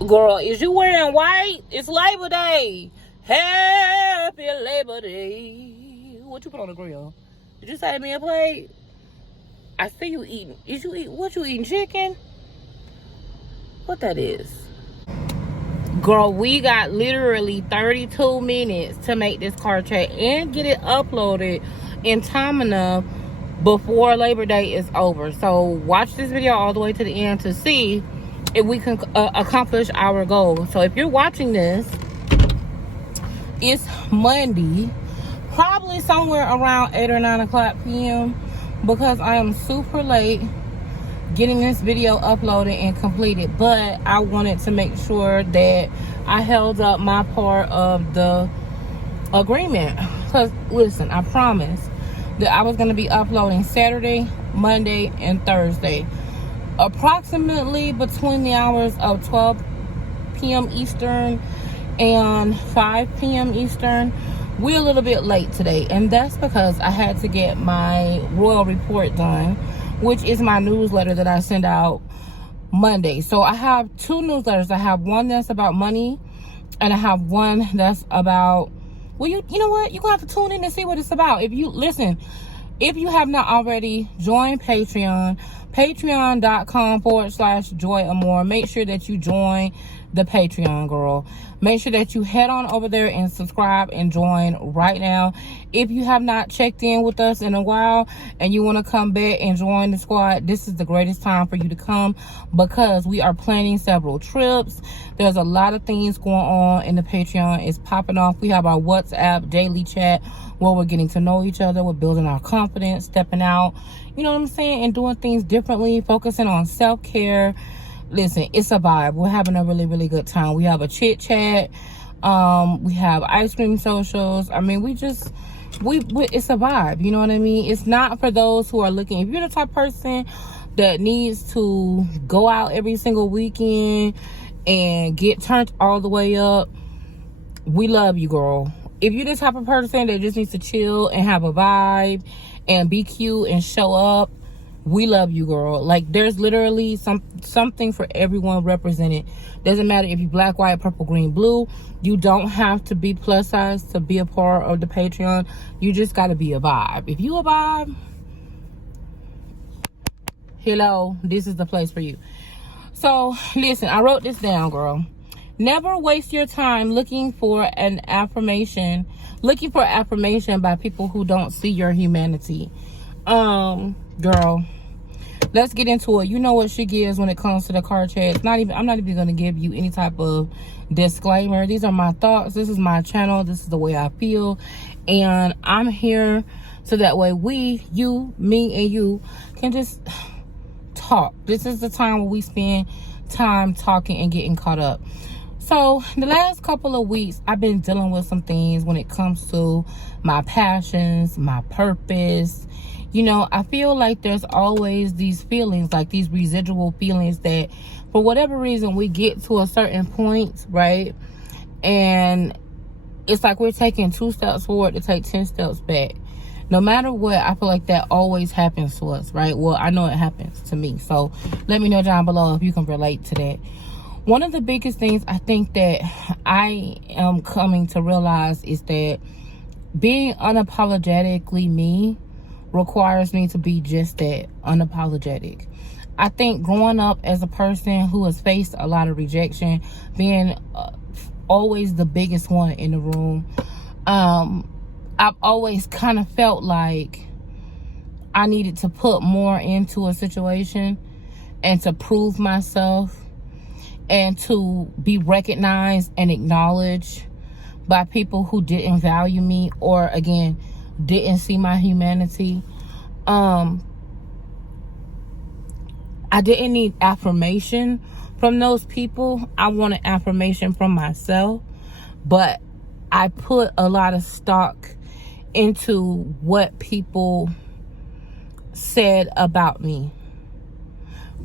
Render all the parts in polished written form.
Girl, is you wearing white? It's Labor Day. Happy Labor Day. What you put on the grill? Did you save me a plate? I see you eating. What you eating, chicken? What that is? Girl, we got literally 32 minutes to make this car check and get it uploaded in time enough before Labor Day is over. So watch this video all the way to the end to see if we can accomplish our goal. So if you're watching this, it's Monday, probably somewhere around 8 or 9 o'clock p.m. because I am super late getting this video uploaded and completed. But I wanted to make sure that I held up my part of the agreement. Because listen, I promised that I was going to be uploading Saturday, Monday, and Thursday, approximately between the hours of 12 p.m. Eastern and 5 p.m. Eastern. We're a little bit late today, and that's because I had to get my Royal Report done, which is my newsletter that I send out Monday. So I have two newsletters. I have one that's about money, and I have one that's about, well, you know what? You're going to have to tune in and see what it's about. If you have not already, join Patreon, patreon.com/Joy Amor. Make sure that you join the Patreon, girl. Make sure that you head on over there and subscribe and join right now. If you have not checked in with us in a while and you want to come back and join the squad, this is the greatest time for you to come, because we are planning several trips. There's a lot of things going on in the Patreon. It's popping off. We have our WhatsApp daily chat where we're getting to know each other. We're building our confidence, stepping out, you know what I'm saying, and doing things differently, focusing on self-care. Listen, it's a vibe. We're having a really, really good time. We have a chit chat. We have ice cream socials. I mean, it's a vibe. You know what I mean? It's not for those who are looking. If you're the type of person that needs to go out every single weekend and get turned all the way up, we love you, girl. If you're the type of person that just needs to chill and have a vibe and be cute and show up, we love you, girl. Like, there's literally something for everyone represented. Doesn't matter if you're black, white, purple, green, blue. You don't have to be plus size to be a part of the Patreon. You just got to be a vibe. If you a vibe, hello, this is the place for you. So listen, I wrote this down, girl. Never waste your time looking for affirmation by people who don't see your humanity. Girl, let's get into it. You know what she gives when it comes to the car chat. I'm not even going to give you any type of disclaimer. These are my thoughts. This is my channel. This is the way I feel. And I'm here so that way me, and you can just talk. This is the time where we spend time talking and getting caught up. So the last couple of weeks, I've been dealing with some things when it comes to my passions, my purpose. You know, I feel like there's always these feelings, like these residual feelings that for whatever reason we get to a certain point, right? And it's like we're taking 2 steps forward to take 10 steps back. No matter what, I feel like that always happens to us, right? Well, I know it happens to me. So let me know down below if you can relate to that. One of the biggest things I think that I am coming to realize is that being unapologetically me requires me to be just that, unapologetic. I think growing up as a person who has faced a lot of rejection, being always the biggest one in the room, I've always kind of felt like I needed to put more into a situation and to prove myself and to be recognized and acknowledged by people who didn't value me or, again, didn't see my humanity. I didn't need affirmation from those people. I wanted affirmation from myself, but I put a lot of stock into what people said about me.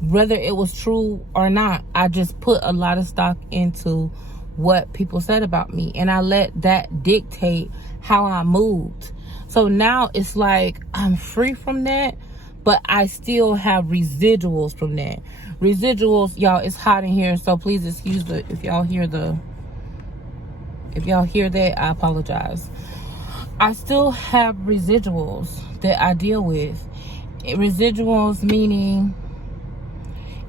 Whether it was true or not, I just put a lot of stock into what people said about me, and I let that dictate how I moved. So now it's like I'm free from that, but I still have residuals from that. Residuals, y'all, it's hot in here, so please excuse if y'all hear that, I apologize. I still have residuals that I deal with. Residuals meaning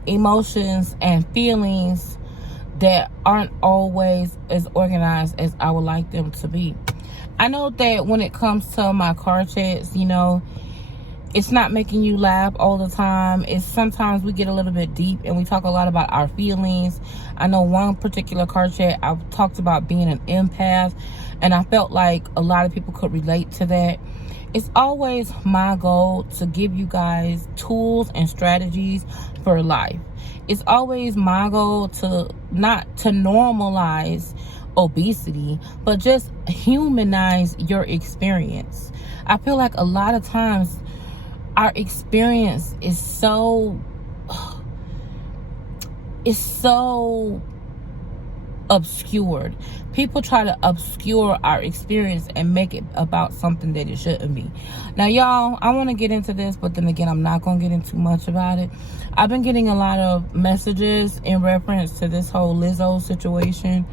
emotions and feelings that aren't always as organized as I would like them to be. I know that when it comes to my car chats, you know, it's not making you laugh all the time. It's sometimes we get a little bit deep and we talk a lot about our feelings. I know one particular car chat, I've talked about being an empath, and I felt like a lot of people could relate to that. It's always my goal to give you guys tools and strategies for life. It's always my goal to not to normalize obesity, but just humanize your experience. I feel like a lot of times our experience is so obscured. People try to obscure our experience and make it about something that it shouldn't be. Now, y'all, I want to get into this, but then again, I'm not going to get into much about it. I've been getting a lot of messages in reference to this whole Lizzo situation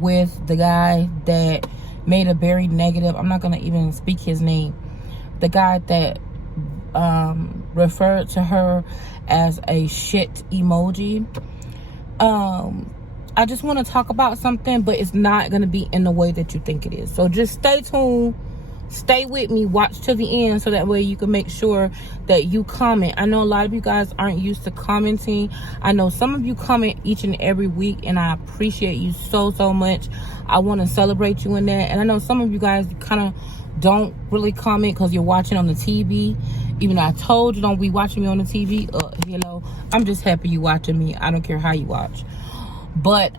with the guy that made a very negative, I'm not going to even speak his name, the guy that referred to her as a shit emoji. I just want to talk about something, but it's not going to be in the way that you think it is. So just stay tuned, stay with me, watch to the end, so that way you can make sure that you comment. I know a lot of you guys aren't used to commenting. I know some of you comment each and every week, and I appreciate you so much. I want to celebrate you in that. And I know some of you guys kind of don't really comment because you're watching on the TV. Even though I told you don't be watching me on the TV, you know, I'm just happy you watching me. I don't care how you watch. But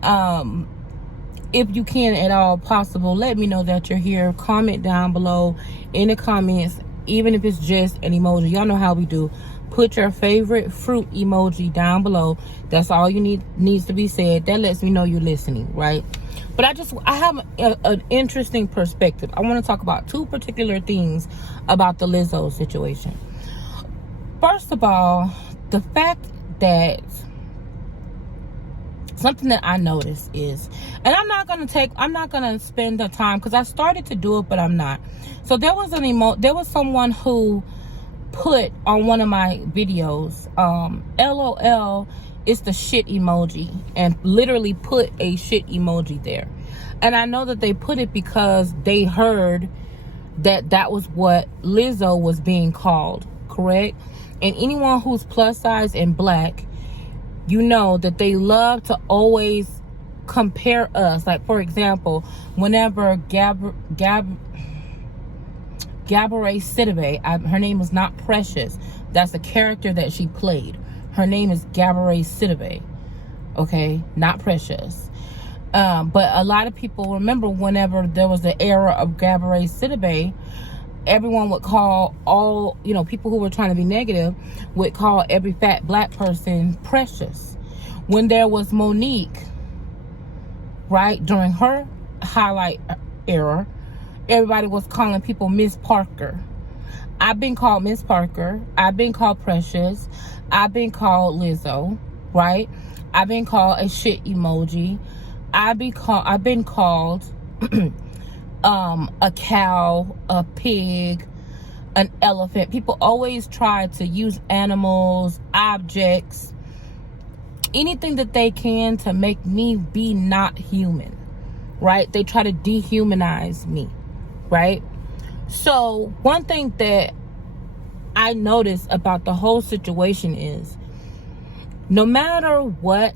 if you can at all possible, let me know that you're here. Comment down below in the comments, even if it's just an emoji. Y'all know how we do. Put your favorite fruit emoji down below. That's all you needs to be said. That lets me know you're listening, right? But I have an interesting perspective. I want to talk about two particular things about the Lizzo situation. First of all, the fact that something that I noticed is, and I'm not gonna spend the time because I started to do it, but I'm not. So there was someone who put on one of my videos, LOL is the shit emoji, and literally put a shit emoji there. And I know that they put it because they heard that was what Lizzo was being called, correct? And anyone who's plus size and black, you know that they love to always compare us. Like, for example, whenever Gabourey Sidibe, her name is not Precious. That's the character that she played. Her name is Gabourey Sidibe. Okay, not Precious. But a lot of people remember whenever there was the era of Gabourey Sidibe, everyone would call all, you know, people who were trying to be negative would call every fat black person Precious. When there was Monique, right, during her highlight era, everybody was calling people Miss Parker. I've been called Miss Parker. I've been called Precious. I've been called Lizzo, right? I've been called a shit emoji. I've been called a cow, a pig, an elephant. People always try to use animals, objects, anything that they can to make me be not human, right? They try to dehumanize me, right? So one thing that I noticed about the whole situation is, no matter what,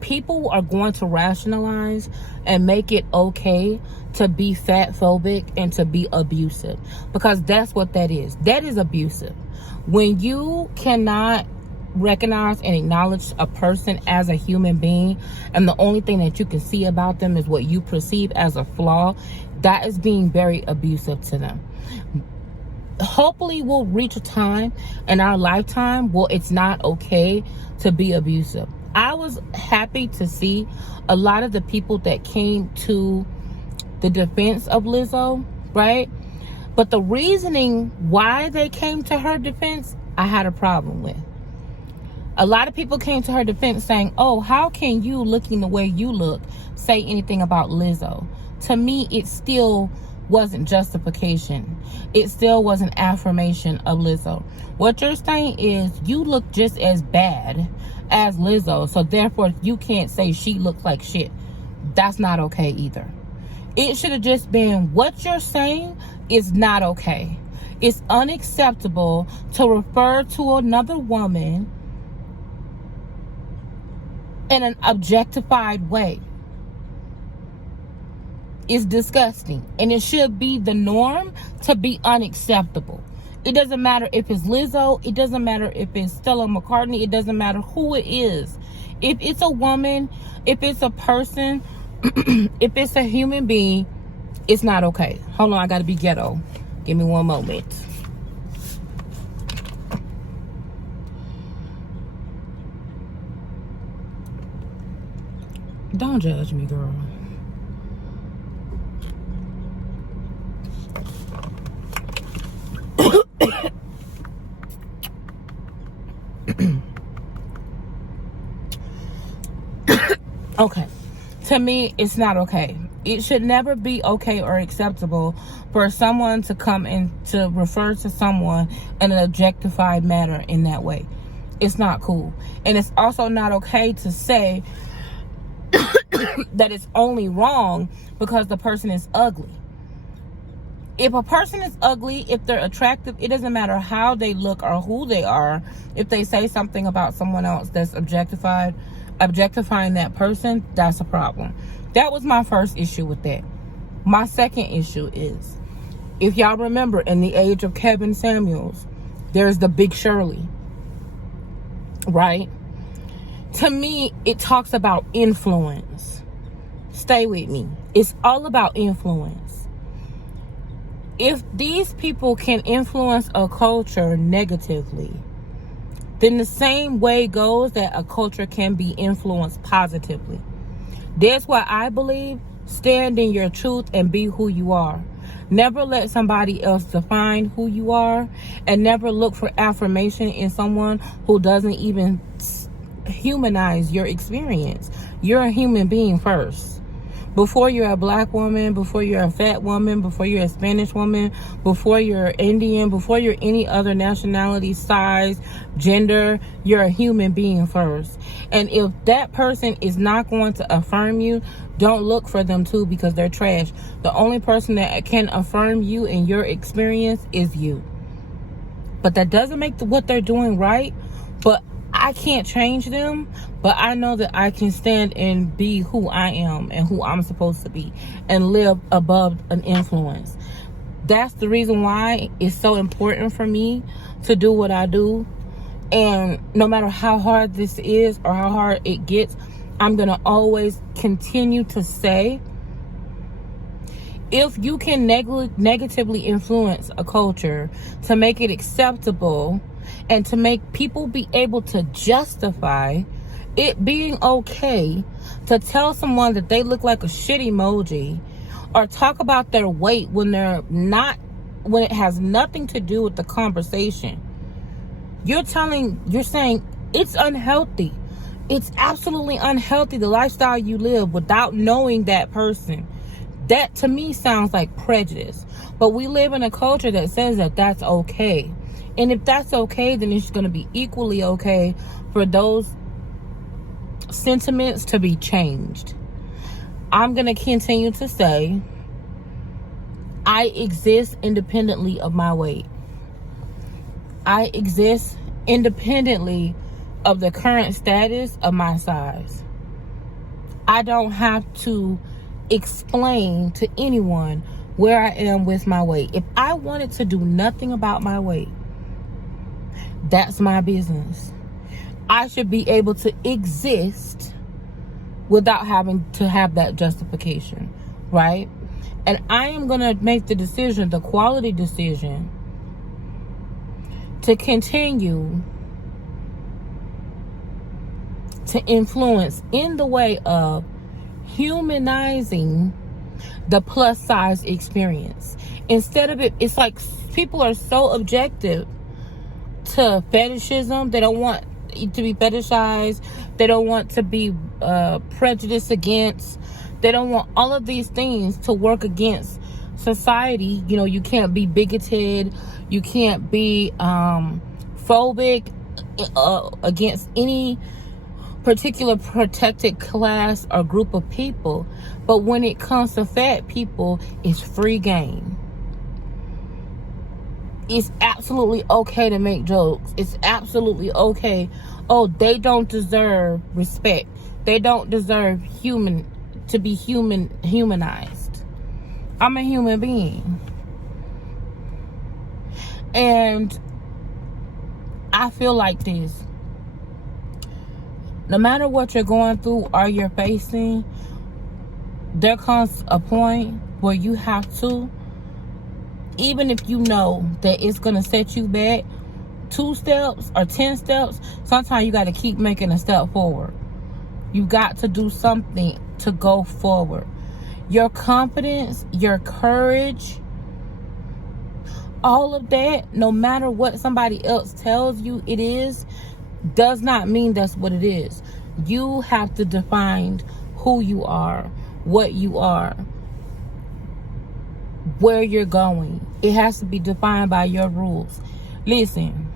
people are going to rationalize and make it okay to be fat phobic and to be abusive, because that's what that is. That is abusive. When you cannot recognize and acknowledge a person as a human being, and the only thing that you can see about them is what you perceive as a flaw, that is being very abusive to them. Hopefully we'll reach a time in our lifetime where it's not okay to be abusive. I was happy to see a lot of the people that came to the defense of Lizzo, right? But the reasoning why they came to her defense, I had a problem with. A lot of people came to her defense saying, oh, how can you, looking the way you look, say anything about Lizzo? To me, it still wasn't justification. It still was an affirmation of Lizzo. What you're saying is you look just as bad as Lizzo, so therefore you can't say she looks like shit. That's not okay either. It should have just been, what you're saying is not okay. It's unacceptable to refer to another woman in an objectified way. It's disgusting, and it should be the norm to be unacceptable. It doesn't matter if it's Lizzo, it doesn't matter if it's Stella McCartney, it doesn't matter who it is. If it's a woman, if it's a person, if it's a human being, it's not okay. Hold on, I gotta be ghetto. Give me one moment. Don't judge me, girl. Okay. To me, it's not okay. It should never be okay or acceptable for someone to come and to refer to someone in an objectified manner in that way. It's not cool. And it's also not okay to say that it's only wrong because the person is ugly. If a person is ugly, if they're attractive, it doesn't matter how they look or who they are. If they say something about someone else that's objectifying that person, that's a problem. That was my first issue with that. My second issue is, if y'all remember, in the age of Kevin Samuels, there's the Big Shirley, right? To me, it talks about influence. Stay with me. It's all about influence. If these people can influence a culture negatively, then the same way goes that a culture can be influenced positively. That's why I believe, stand in your truth and be who you are. Never let somebody else define who you are, and never look for affirmation in someone who doesn't even humanize your experience. You're a human being first. Before you're a black woman, before you're a fat woman, before you're a Spanish woman, before you're Indian, before you're any other nationality, size, gender, you're a human being first. And if that person is not going to affirm you, don't look for them too, because they're trash. The only person that can affirm you in your experience is you. But that doesn't make what they're doing right. But I can't change them, but I know that I can stand and be who I am and who I'm supposed to be and live above an influence. That's the reason why it's so important for me to do what I do. And no matter how hard this is or how hard it gets, I'm going to always continue to say, if you can negatively influence a culture to make it acceptable and to make people be able to justify it being okay to tell someone that they look like a shit emoji, or talk about their weight when they're not, when it has nothing to do with the conversation, you're saying it's unhealthy. It's absolutely unhealthy, the lifestyle you live, without knowing that person. That to me sounds like prejudice. But we live in a culture that says that that's okay. And if that's okay, then it's going to be equally okay for those sentiments to be changed. I'm going to continue to say, I exist independently of my weight. I exist independently of the current status of my size. I don't have to explain to anyone where I am with my weight. If I wanted to do nothing about my weight, that's my business. I should be able to exist without having to have that justification, right? And I am going to make the decision, the quality decision, to continue to influence in the way of humanizing the plus size experience. Instead of it, it's like people are so objective to fetishism. They don't want it to be fetishized. They don't want to be prejudiced against. They don't want all of these things to work against society. You know, you can't be bigoted. You can't be phobic against any particular protected class or group of people. But when it comes to fat people, it's free game. It's absolutely okay to make jokes. It's absolutely okay. Oh, they don't deserve respect. They don't deserve to be humanized. I'm a human being. And I feel like this. No matter what you're going through or you're facing, there comes a point where you have to, even if you know that it's going to set you back 2 steps or 10 steps, sometimes you got to keep making a step forward. You got to do something to go forward. Your confidence, your courage, all of that, no matter what somebody else tells you it is, does not mean that's what it is. You have to define who you are, what you are, where you're going. It has to be defined by your rules. Listen,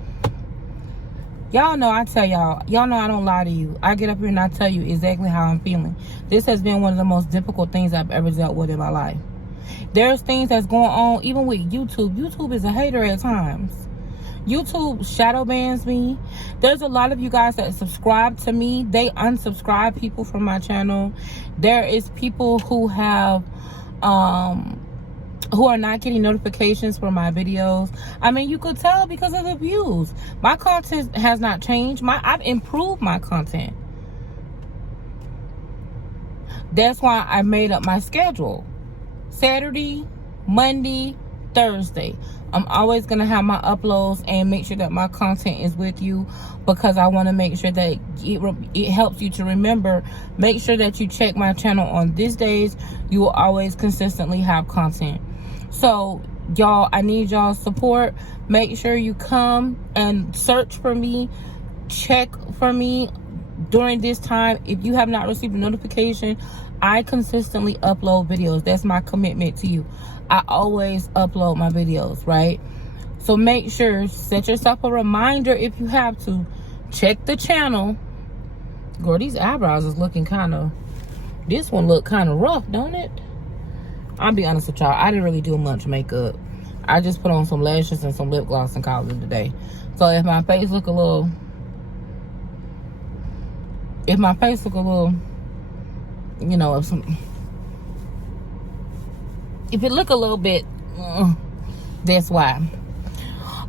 y'all know I tell y'all know I don't lie to you. I get up here and I tell you exactly how I'm feeling. This has been one of the most difficult things I've ever dealt with in my life. There's things that's going on even with YouTube. YouTube is a hater at times. YouTube shadow bans me. There's a lot of you guys that subscribe to me. They unsubscribe people from my channel. There is people who have who are not getting notifications for my videos. I mean, you could tell because of the views. My content has not changed. I've improved my content. That's why I made up my schedule. Saturday, Monday, Thursday. I'm always going to have my uploads and make sure that my content is with you, because I want to make sure that it helps you to remember. Make sure that you check my channel on these days. You will always consistently have content. So, y'all, I need y'all's support. Make sure you come and search for me. Check for me during this time. If you have not received a notification, I consistently upload videos. That's my commitment to you. I always upload my videos, right? So make sure, set yourself a reminder if you have to. Check the channel. Girl, these eyebrows is looking kind of, this one look kind of rough, don't it? I'll be honest with y'all, I didn't really do much makeup. I just put on some lashes and some lip gloss and called it a day. So if my face look a little, you know, if it look a little bit, that's why.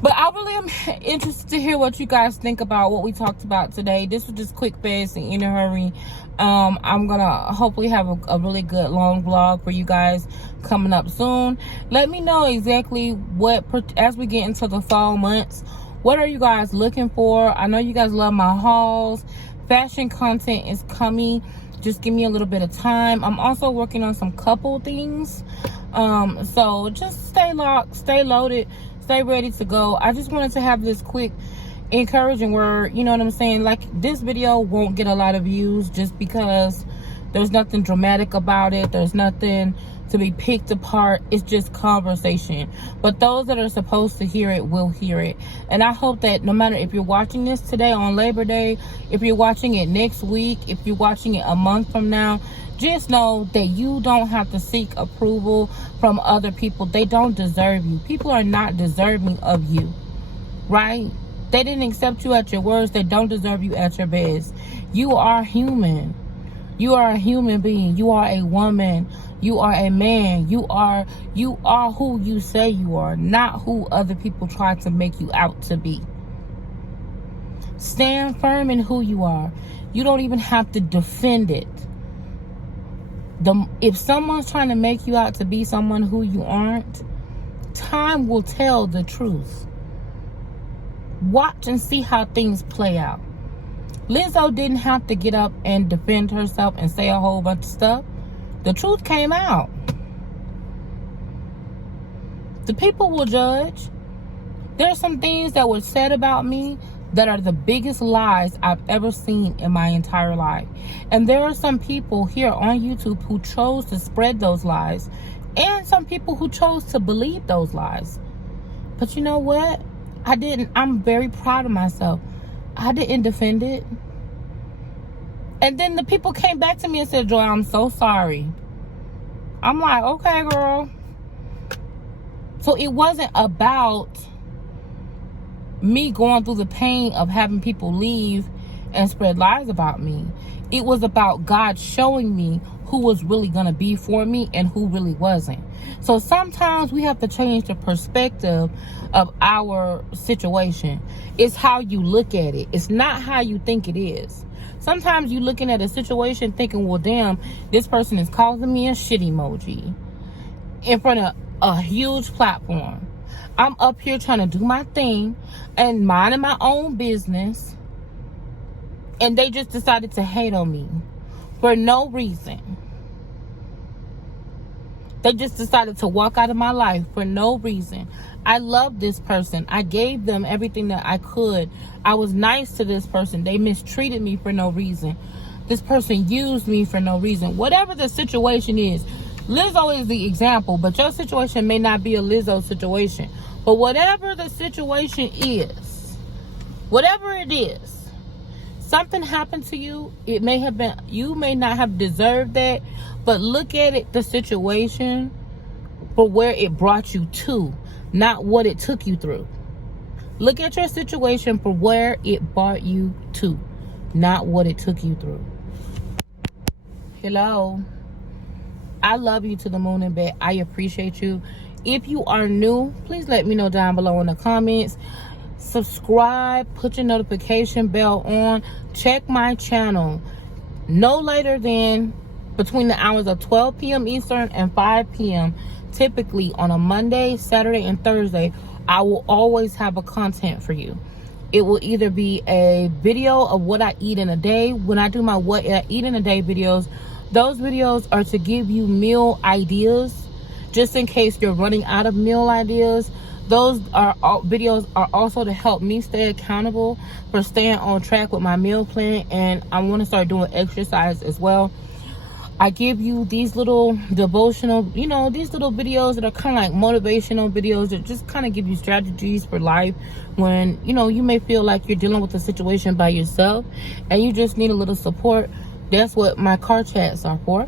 But I really am interested to hear what you guys think about what we talked about today. This was just quick, fast, and in a hurry. I'm gonna hopefully have a really good long vlog for you guys coming up soon. Let me know exactly what, as we get into the fall months, what are you guys looking for? I know you guys love my hauls. Fashion content is coming. Just give me a little bit of time. I'm also working on some couple things. So just stay locked, stay loaded, stay ready to go. I just wanted to have this quick encouraging word, you know what I'm saying? Like, this video won't get a lot of views just because there's nothing dramatic about it. There's nothing to be picked apart. It's just conversation. But those that are supposed to hear it will hear it. And I hope that no matter if you're watching this today on Labor Day, if you're watching it next week, if you're watching it a month from now, just know that you don't have to seek approval from other people. They don't deserve you. People are not deserving of you, right? They didn't accept you at your worst. They don't deserve you at your best. You are human. You are a human being. You are a woman. You are a man. You are who you say you are, not who other people try to make you out to be. Stand firm in who you are. You don't even have to defend it. If someone's trying to make you out to be someone who you aren't, time will tell the truth. Watch and see how things play out. Lizzo didn't have to get up and defend herself and say a whole bunch of stuff. The truth came out. The people will judge. There are some things that were said about me that are the biggest lies I've ever seen in my entire life. And there are some people here on YouTube who chose to spread those lies, and some people who chose to believe those lies. But you know what? I didn't. I'm very proud of myself. I didn't defend it. And then the people came back to me and said, Joy, I'm so sorry. I'm like, okay, girl. So it wasn't about me going through the pain of having people leave and spread lies about me. It was about God showing me who was really going to be for me and who really wasn't. So sometimes we have to change the perspective of our situation. It's how you look at it. It's not how you think it is. Sometimes you're looking at a situation thinking, well, damn, this person is causing me a shit emoji in front of a huge platform. I'm up here trying to do my thing and minding my own business, and they just decided to hate on me for no reason. They just decided to walk out of my life for no reason. I love this person. I gave them everything that I could. I was nice to this person. They mistreated me for no reason. This person used me for no reason. Whatever the situation is, Lizzo is the example, but your situation may not be a Lizzo situation. But whatever the situation is, whatever it is, something happened to you. It may have been, you may not have deserved that, but look at it, the situation, for where it brought you to, not what it took you through. Look at your situation for where it brought you to, not what it took you through. Hello. I love you to the moon and back. I appreciate you. If you are new, please let me know down below in the comments. Subscribe, put your notification bell on, check my channel. No later than between the hours of 12 p.m. Eastern and 5 p.m. Typically on a Monday, Saturday, and Thursday, I will always have a content for you. It will either be a video of what I eat in a day. When I do my what I eat in a day videos, those videos are to give you meal ideas, just in case you're running out of meal ideas. Those videos are also to help me stay accountable for staying on track with my meal plan, and I want to start doing exercise as well. I give you these little devotional, these little videos that are kind of like motivational videos that just kind of give you strategies for life when, you may feel like you're dealing with a situation by yourself and you just need a little support. That's what my car chats are for.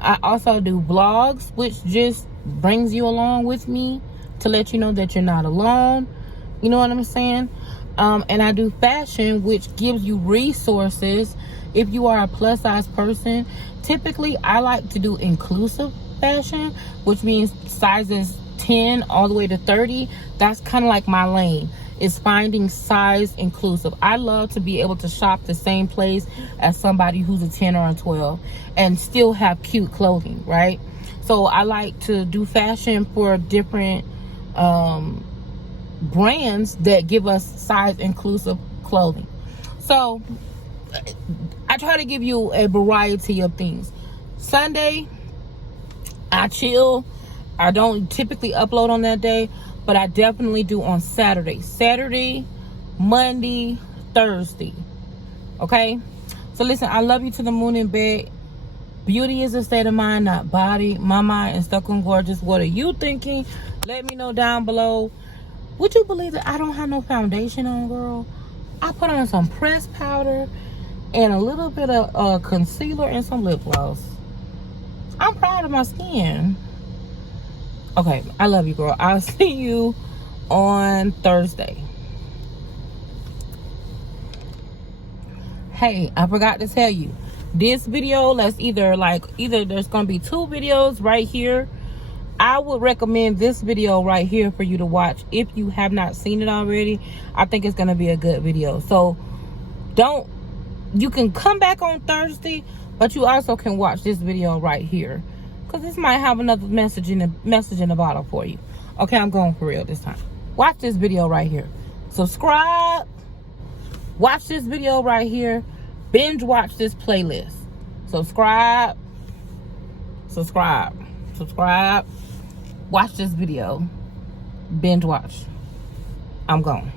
I also do vlogs, which just brings you along with me to let you know that you're not alone. You know what I'm saying? And I do fashion, which gives you resources if you are a plus size person. Typically, I like to do inclusive fashion, which means sizes 10 all the way to 30. That's kind of like my lane, is finding size inclusive. I love to be able to shop the same place as somebody who's a 10 or a 12 and still have cute clothing, right? So I like to do fashion for different brands that give us size inclusive clothing. So I try to give you a variety of things. Sunday, I chill. I don't typically upload on that day, but I definitely do on Saturday. Saturday, Monday, Thursday. Okay? So listen, I love you to the moon and back. Beauty is a state of mind, not body. My mind is stuck on gorgeous. What are you thinking? Let me know down below. Would you believe that I don't have no foundation on, girl? I put on some pressed powder and a little bit of concealer and some lip gloss. I'm proud of my skin. Okay, I love you, girl. I'll see you on Thursday. Hey, I forgot to tell you. This video, let's either there's going to be 2 videos right here. I would recommend this video right here for you to watch if you have not seen it already. I think it's going to be a good video. So you can come back on Thursday, but you also can watch this video right here, because this might have another message in the bottle for you. Okay, I'm going for real this time. Watch this video right here. Subscribe. Watch this video right here. Binge watch this playlist. Subscribe. Watch this video. binge watch. I'm gone.